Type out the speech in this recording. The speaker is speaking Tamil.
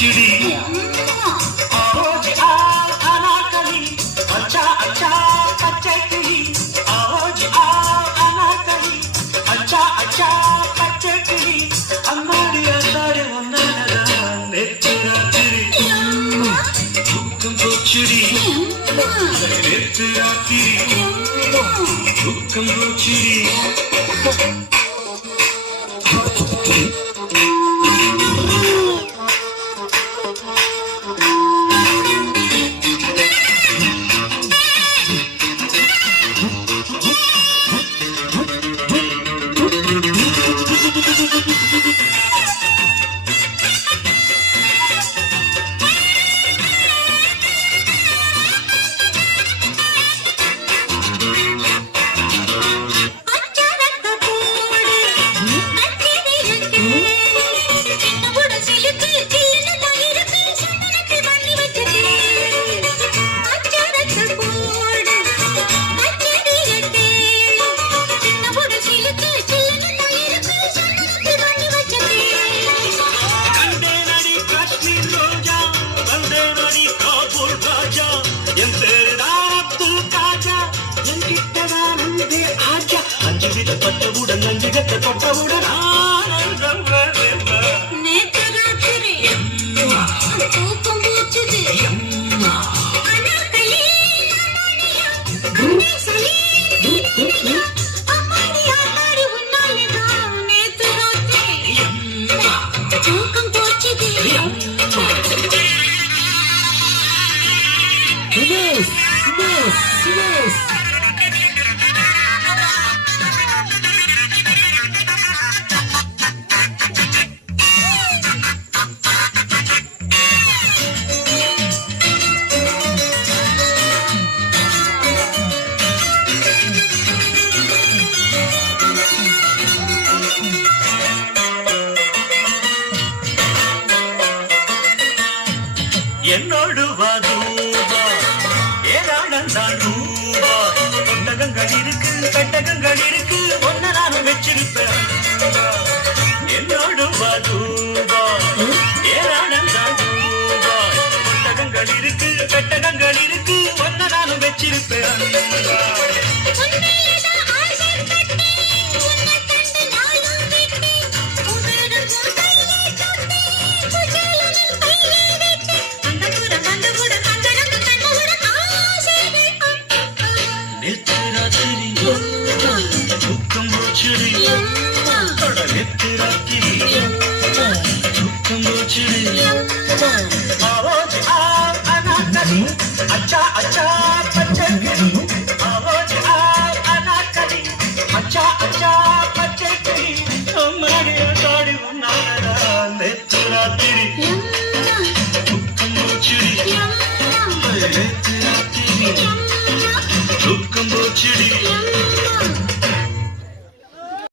பூச்சிடி அனாக்கலி அச்சா அச்சா பச்சை கிளி அனாக்கலி அச்சா அச்சா பச்சை கிளி அம்மாடி அத்தாடி ஒன்னானதான் நேற்று ராத்திரி தூக்கம் பூச்சிடி நேற்று ராத்திரி தூக்கம் பூச்சிடி பட்டவுடன் நஞ்சிகத்தை தொட்டவுடன் நேற்று ராத்திரி தூக்கம் பூச்சுது நேற்று ராத்திரி தூக்கம் போச்சுது என்னோடு வாதூபா ஏராளந்தான் ரூபா ஒட்டகங்கள் இருக்கு கட்டகங்கள் இருக்கு ஒன்ன நானும் வச்சிருப்பேன் என்னோடு வாதூபா ஏராளந்தான் ரூபா ஒட்டகங்கள் இருக்கு கட்டகங்கள் இருக்கு ஒன்ன நானும் வச்சிருப்பேன் தூக்கம் பூச்சிடி நேற்று ராத்திரி தூக்கம் பூச்சிடி அனாக்கலி அச்சா அச்சா பச்சை கிளி அனாக்கலி அச்சா அச்சா பச்சை கிளி அம்மாடி தாடி உன்னானதா நேற்று ராத்திரி